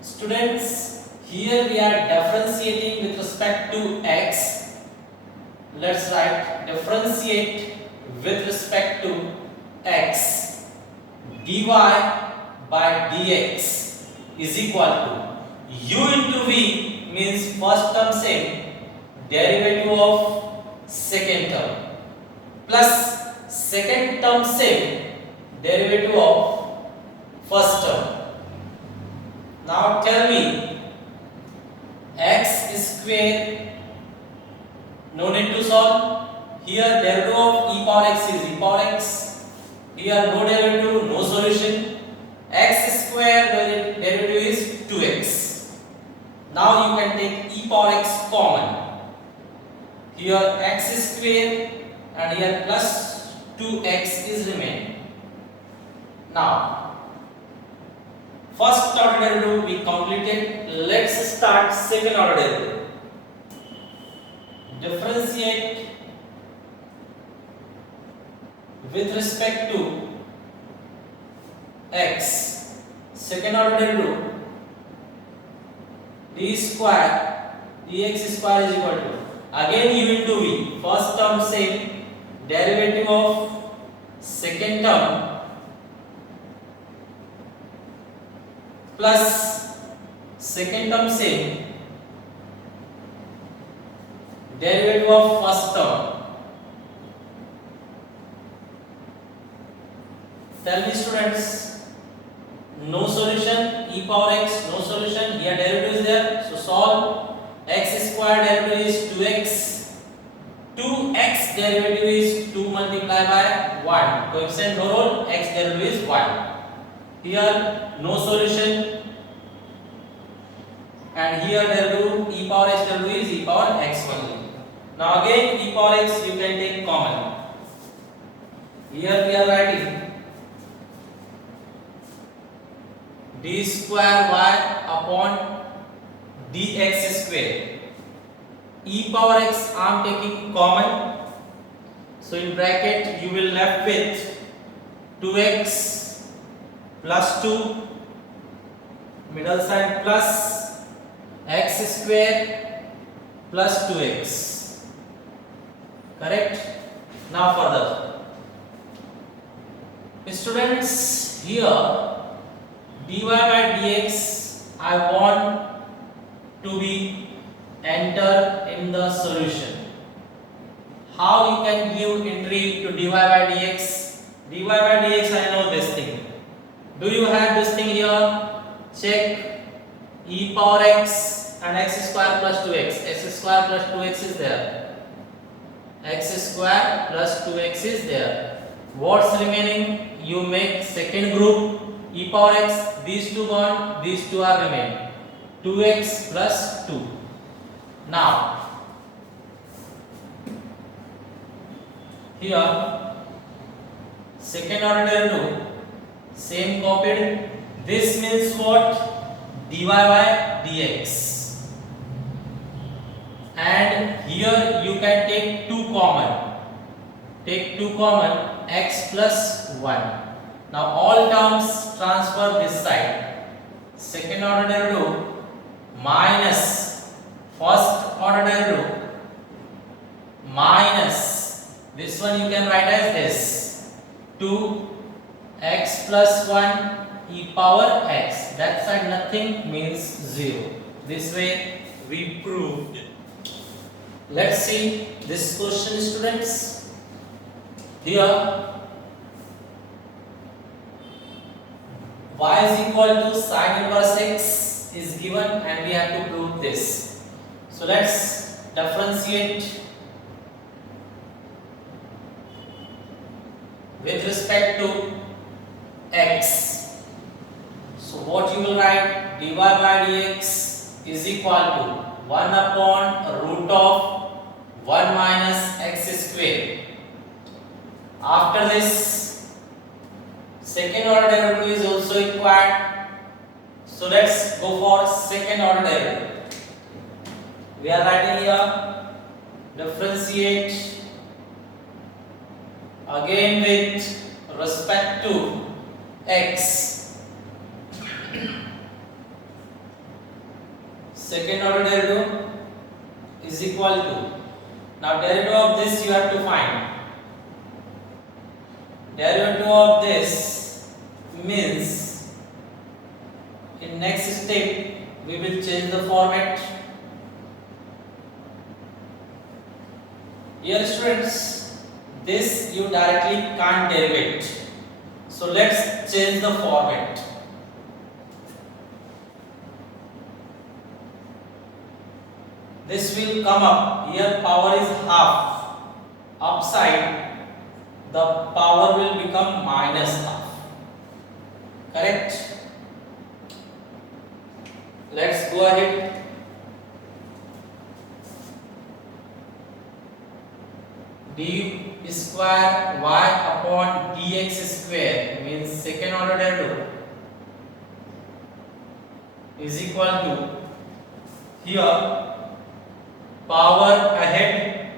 Students, here we are differentiating with respect to x. Let's write differentiate with respect to x. dy by dx is equal to u into v means first term same, derivative of second term, plus second term same, derivative of first term. Now tell me, x square, no need to solve. Here derivative of e power x is e power x. Here no derivative, no solution. X square derivative is 2x. Now you can take e power x common. Here x square and here plus 2x is remaining. Now first order derivative we completed. Let's start second order derivative. Differentiate with respect to x. Second order derivative d square dx square is equal to again u into v. First term same, derivative of second term plus second term same, derivative of first term. Tell me students, no solution, e power x, no solution, here derivative is there, so solve. X square derivative is 2x, 2x derivative is 2 multiplied by 1, coefficient no role, x derivative is 1. Here no solution, and here derivative e power x derivative is e power x only. Now again e power x you can take common. Here we are writing d square y upon dx square. E power x I am taking common, so in bracket you will left with 2x plus 2, middle side plus x square plus 2x. Correct? Now further, students, here dy by dx I want to be enter in the solution. How you can give entry to dy by dx? Dy by dx I know this thing. Do you have this thing here? Check. E power x and x square plus 2x. X square plus 2x is there. X square plus 2x is there. What's remaining? You make second group. E power x, these two gone, these two are remaining. 2x plus 2. Now, here, second order derivative, same copied. This means what? dy by dx. And here you can take 2 common. Take 2 common, x plus 1. Now all terms transfer this side. Second order derivative minus first order derivative minus this one you can write as this 2 x plus 1 e power x. That side nothing means 0. This way we proved. Let's see this question, students. Here y is equal to sine inverse x is given and we have to prove this. So let's differentiate with respect to x. So what you will write? dy by dx is equal to 1 upon root of 1 minus x square. After this, second order derivative is also required. So let's go for second order derivative. We are writing here differentiate again with respect to x, second order derivative is equal to, now derivative of this you have to find. Derivative of this means in next step we will change the format. Here students, this you directly can't derivate, so let's change the format. This will come up, here power is half, upside the power will become minus half, correct? Let's go ahead. D square y upon dx square means second order derivative is equal to, here power ahead,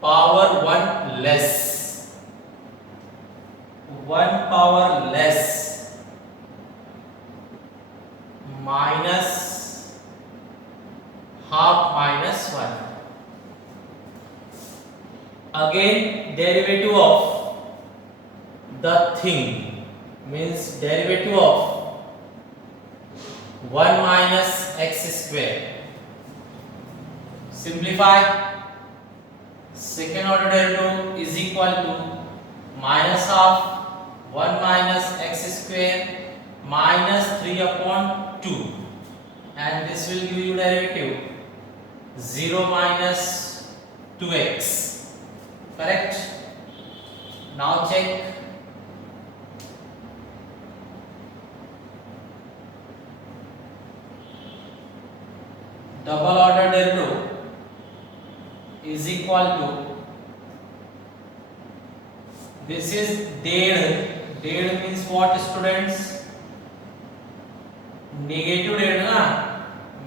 power 1 less, 1 power less, minus half minus 1. Again derivative of the thing means derivative of 1 minus x square. Simplify, second order derivative is equal to minus half 1 minus x square minus 3 upon 2, and this will give you derivative 0 minus 2x, correct? Now check. Double order derivative is equal to, this is dead. Dead means what students? Negative dead na,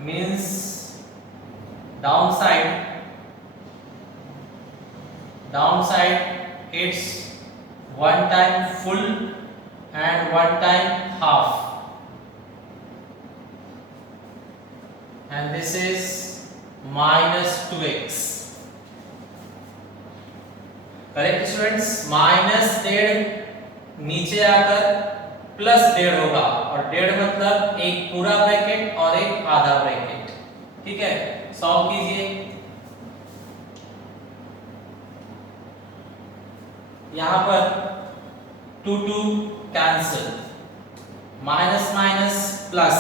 means downside. Downside it's one time full and one time half, and this is minus 2x. Correct students, minus 1.5 नीचे आकर plus 1.5 होगा, और 1.5 मतलब एक पूरा bracket और एक आधा ब्रैकेट, ठीक है? सॉल्व कीजिए। यहां पर 2 2 cancel, minus minus plus,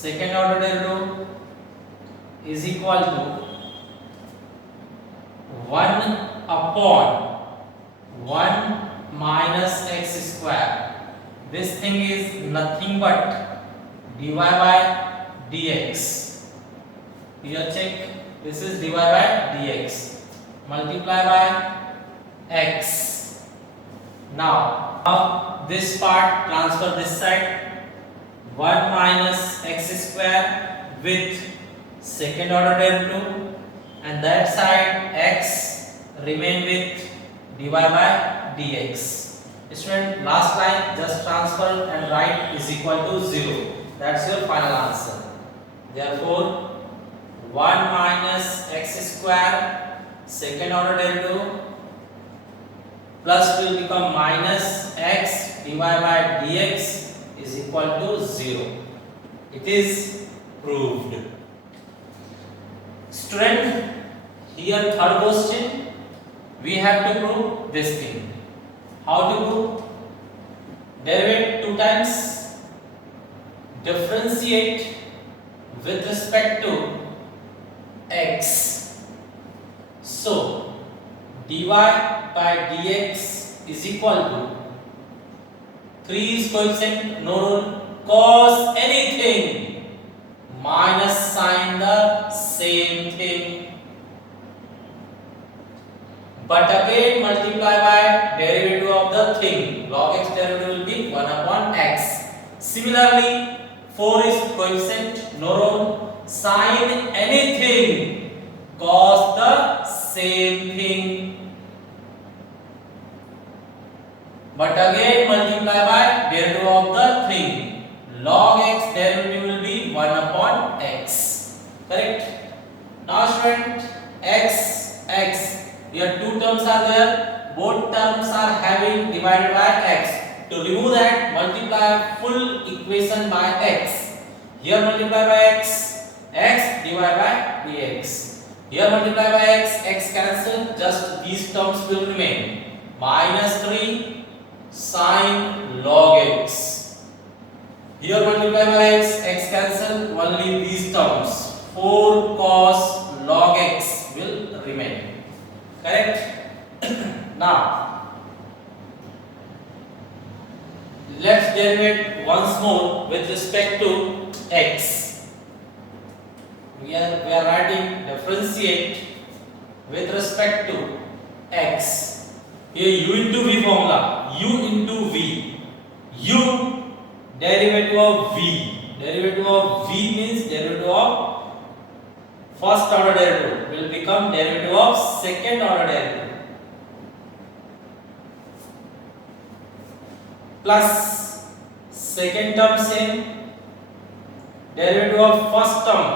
second order derivative is equal to 1 upon 1 minus x square. This thing is nothing but dy by dx. Here check, this is dy by dx. Multiply by x. Now this part transfer this side. 1 minus x square with second order derivative, and that side x remain with dy by dx. Student, last line just transfer and write is equal to 0. That's your final answer. Therefore 1 minus x square second order derivative plus will become minus x dy by dx is equal to 0. It is proved. Student, here third question, we have to prove this thing. How to prove? Derivate 2 times, differentiate with respect to x. So dy by dx is equal to 3 is coefficient, no rule, cos anything minus sin the same thing. But again multiply by derivative of the thing. Log x derivative will be 1 upon x. Similarly, 4 is coefficient, no rule, sin anything, cos the same thing. but again multiply by derivative of the thing. Log x derivative will be 1 upon x. Correct? Now student, x, here two terms are there, both terms are having divided by x. To remove that, multiply full equation by x. Here multiply by x divided by dx. Here multiply by x cancel, just these terms will remain. Minus 3 sin log x. Here multiply by x cancel, only these terms. 4 cos log x will remain. Correct? Now, let's derivate once more with respect to x. We are writing differentiate with respect to x. Here u into v formula. U into v. U derivative of v. Derivative of v means derivative of first order derivative will become derivative of second order derivative. Plus second term same, derivative of first term,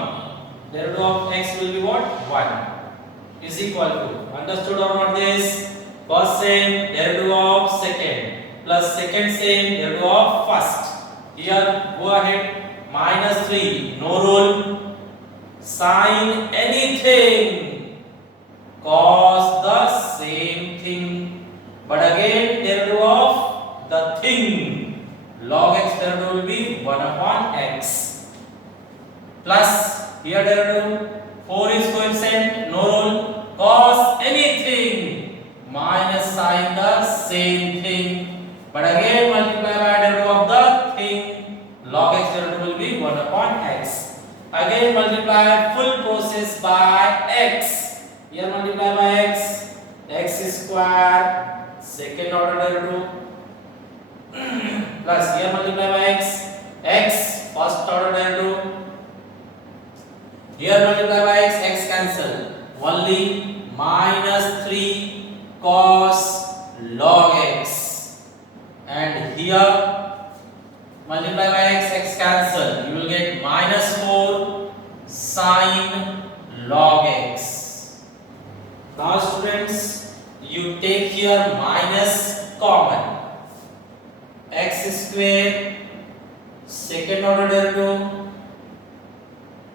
derivative of x will be what? 1 is equal to, understood or not this? First same, derivative of second, plus second same, derivative of first. Here go ahead, minus 3, no rule, sin anything, cos the same thing, but again derivative of the thing, log x derivative will be 1 upon x, plus here derivative 4 is coefficient, no rule, cos anything minus sin the same thing, but again multiply by derivative of the thing, log x derivative will be 1 upon x. Again multiply full process by x. Here multiply by x square, second order derivative, plus here multiply by x first order derivative. Here multiply by x cancel, only minus 3 cos log x, and here multiply by x cancel, you will get minus 4 sin log x. Now students, you take here minus common, x square second order derivative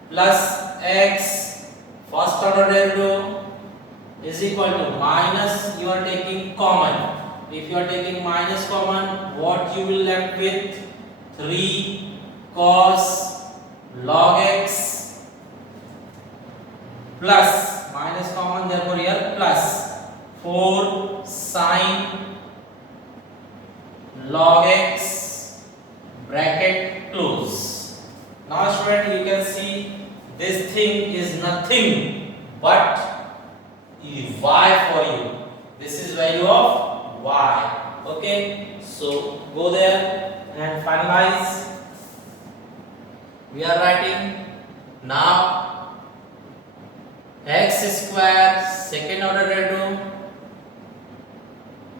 plus x first order derivative is equal to minus, you are taking common. If you are taking minus common, what you will left with? 3 cos log x plus minus common, therefore here plus 4 sin log x bracket close. Now student, you can see this thing is nothing but y for you. This is value of y. Okay, so go there and finalize. We are writing now x square second order derivative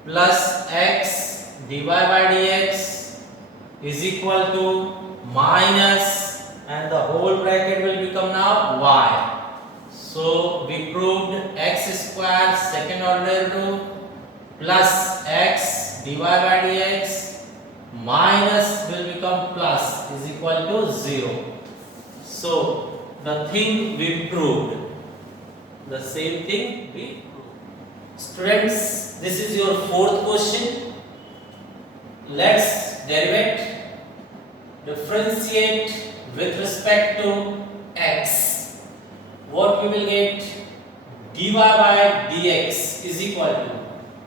plus x dy by dx is equal to minus, and the whole bracket will become now y. So we proved x square second order derivative plus x dy by dx minus will become plus is equal to 0. So the thing we proved, the same thing we proved. Students, this is your fourth question. Let's differentiate with respect to x. What we will get? dy by dx is equal to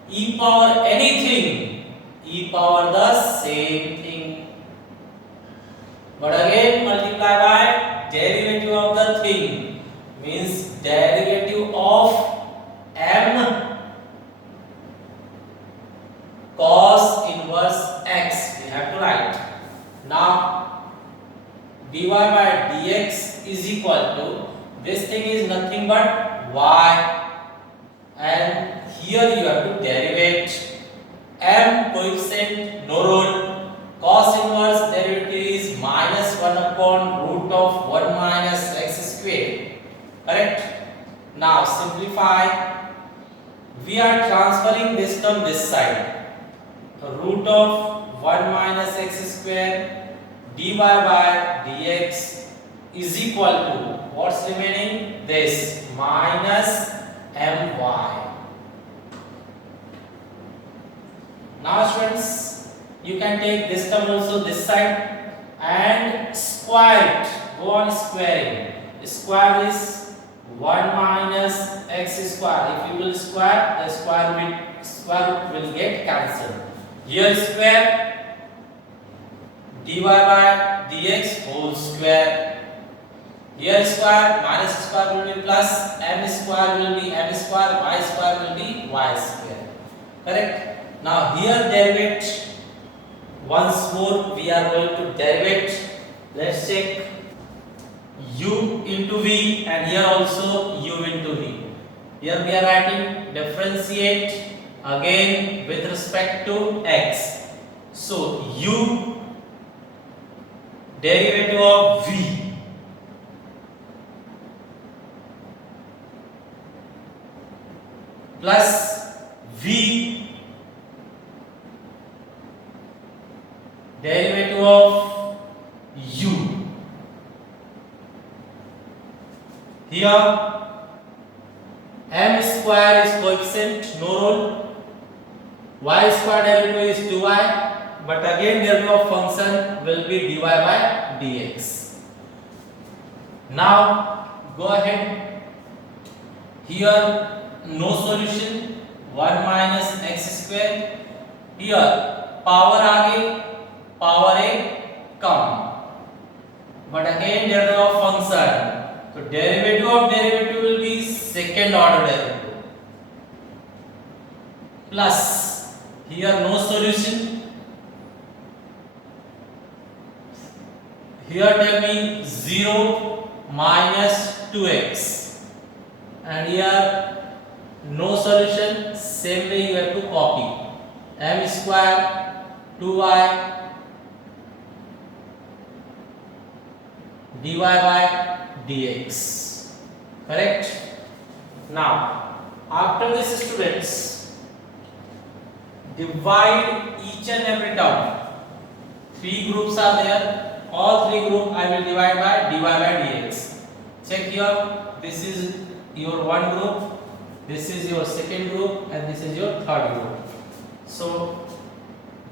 e power anything, e power the same thing, but again multiply by derivative of the thing, means derivative of m cos inverse x we have to write. Now dy by dx is equal to, this thing is nothing but y, and here you have to derivate m coefficient transferring this term this side. Root of 1 minus x square dy by dx is equal to what's remaining? This minus my. Now students, you can take this term also this side and square it. Go on squaring. Square is 1 minus x square. If you will square, the square root will get cancelled. Here square dy by dx whole square. Here square minus square will be plus, m square will be m square, y square will be y square. Correct? Now here derivate. Once more we are going to derivate. Let's check u into v and here also u into v. Here we are writing differentiate again with respect to x. So u derivative of v plus v derivative of u. Here m square is coefficient, no role. Y square derivative is 2y, but again derivative of function will be dy by dx. Now go ahead. Here no solution, 1 minus x square. Here power आगे power a come, but again derivative of function. So derivative of derivative will be second order derivative. Plus here no solution. Here tell me 0 minus 2x and here no solution. Same way you have to copy. M square 2y dy by dx. Correct? Now after this students, divide each and every term. 3 groups are there. All 3 groups I will divide by dy by dx. Check here. This is your one group, this is your second group and this is your third group. So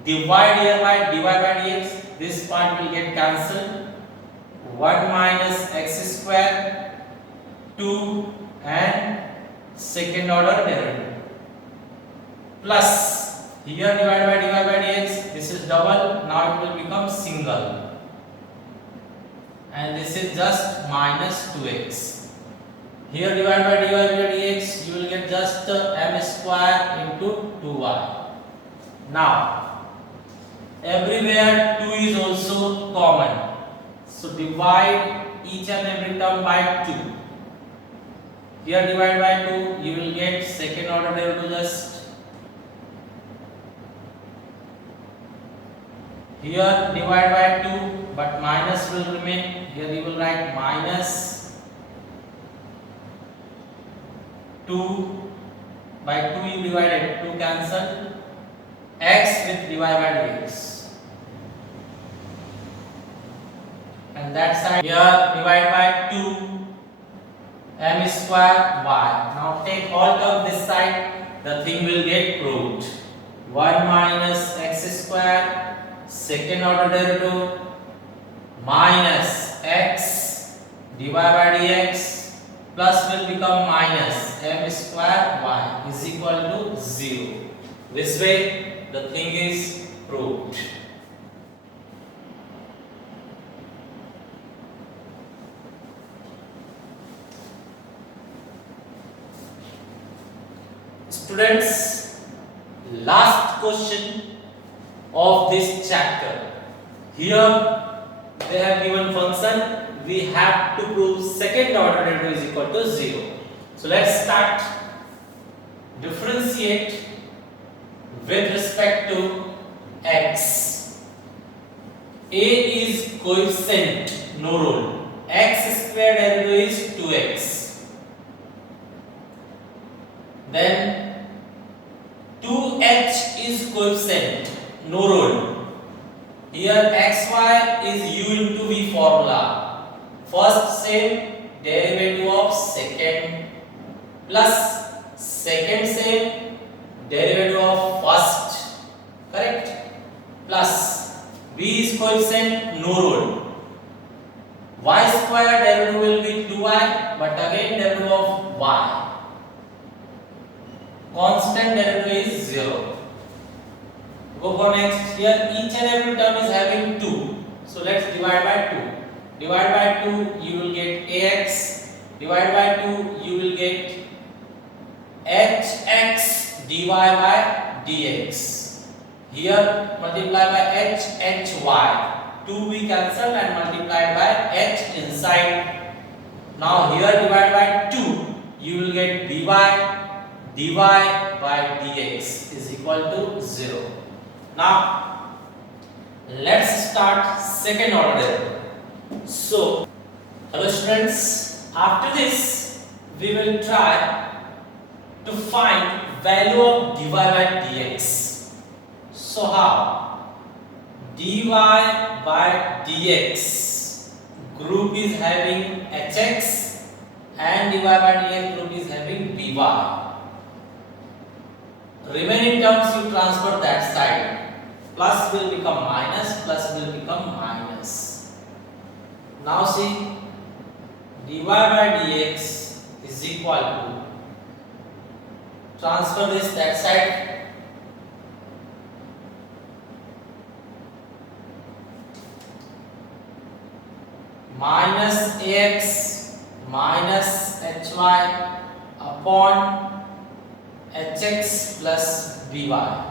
divide here by dy by dx. This part will get cancelled. 1 minus x square 2 and second order derivative plus here divide by dy by dx. This is double, now it will become single and this is just minus 2x. Here divide by dy by dx, you will get just m square into 2y. Now everywhere 2 is also common. So divide each and every term by 2. Here divide by 2, you will get second order derivative just. Here divide by 2, but minus will remain. Here you will write minus 2 by 2 you divided, 2 cancel, x with dy by dx. And that side here divide by 2 m square y. Now take all term this side, the thing will get proved. 1 minus x square second order derivative minus x dy by dx plus will become minus m square y is equal to 0. This way the thing is proved. Students, last question of this chapter. Here they have given function, we have to prove second order derivative is equal to 0. So let's start. Differentiate with respect to x. A is coefficient, no rule. X square derivative is 2x. Then 2h is coefficient, no rule. Here xy is u into v formula. First same derivative of second plus second same derivative of first, correct? Plus v is coefficient, no rule. Y square derivative will be 2y, but again derivative of y. Constant derivative is 0. Go for next. Here each and every term is having 2. So let's divide by 2. Divide by 2, you will get ax. Divide by 2, you will get hx dy by dx. Here multiply by hy. 2 we cancel and multiplied by h inside. Now here divide by 2, you will get dy by dx is equal to 0. Now let's start second order derivative. So hello students, after this we will try to find value of dy by dx. So how? Dy by dx group is having hx and dy by dx group is having by. Remaining terms you transfer that side. Plus will become minus, plus will become minus. Now see, dy by dx is equal to, transfer this that side, minus ax minus hy upon hx plus by.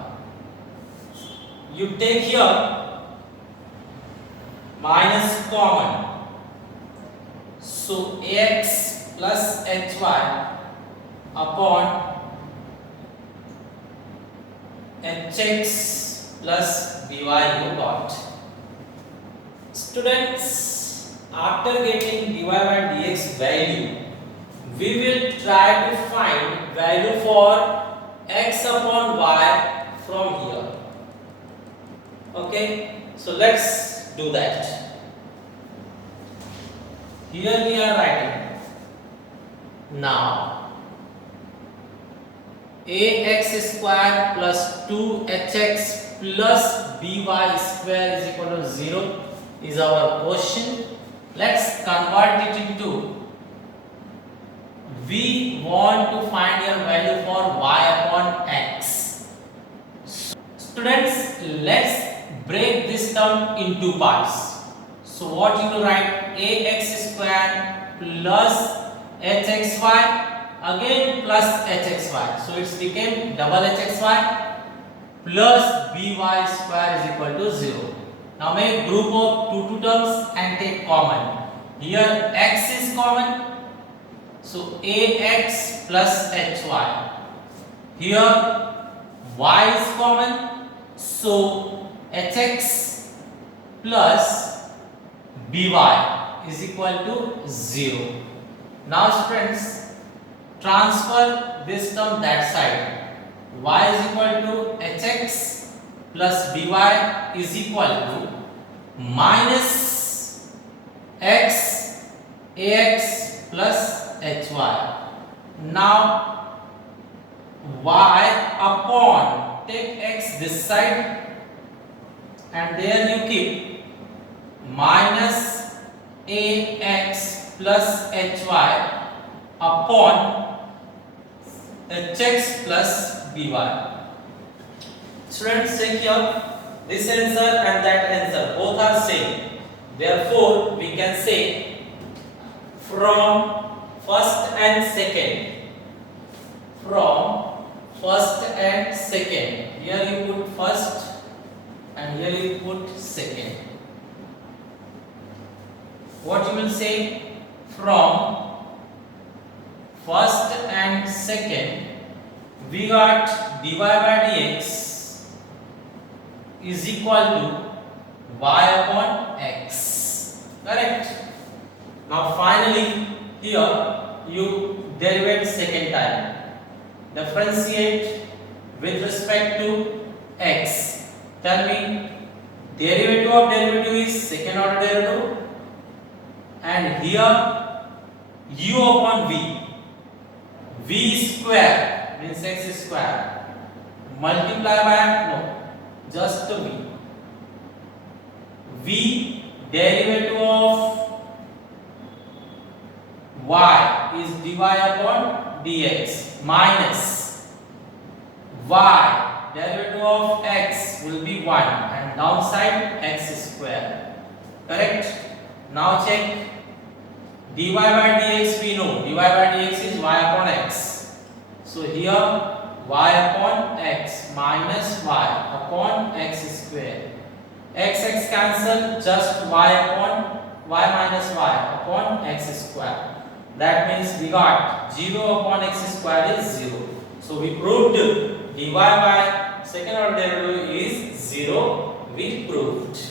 You take here minus common, so ax plus hy upon hx plus by you got. Students, after getting dy by dx value, we will try to find value for x upon y from here. Okay, so let's do that. Here we are writing now ax square plus 2hx plus by square is equal to 0 is our question. Let's convert it into, we want to find your value for y upon x. Students, let's break this term in two parts. So what you will write, ax square plus hxy again plus hxy. So it's became double hxy plus by square is equal to 0. Now make group of two terms and take common. Here x is common, so ax plus hy. Here y is common, so hx plus by is equal to 0. Now students, transfer this term that side. Y is equal to hx plus by is equal to minus x ax plus hy. Now y upon, take x this side and there you keep minus ax plus hy upon hx plus by. Students, check here, this answer and that answer both are same. Therefore, we can say from first and second. From first and second. Here you put first and here you put second. What you will say? From first and second, we got dy by dx is equal to y upon x. Correct? Now finally here you derivate second time. Differentiate with respect to x. Tell me, derivative of derivative is second order derivative, and here u upon v square means x square, multiply by no, just v derivative of y is dy upon dx minus y derivative of x will be 1 and downside x square. Correct? Now check dy by dx. We know dy by dx is y upon x. So here y upon x minus y upon x square. X cancel, just y upon y minus y upon x square. That means we got 0 upon x square is 0. So we proved dy by second order derivative is 0. We proved.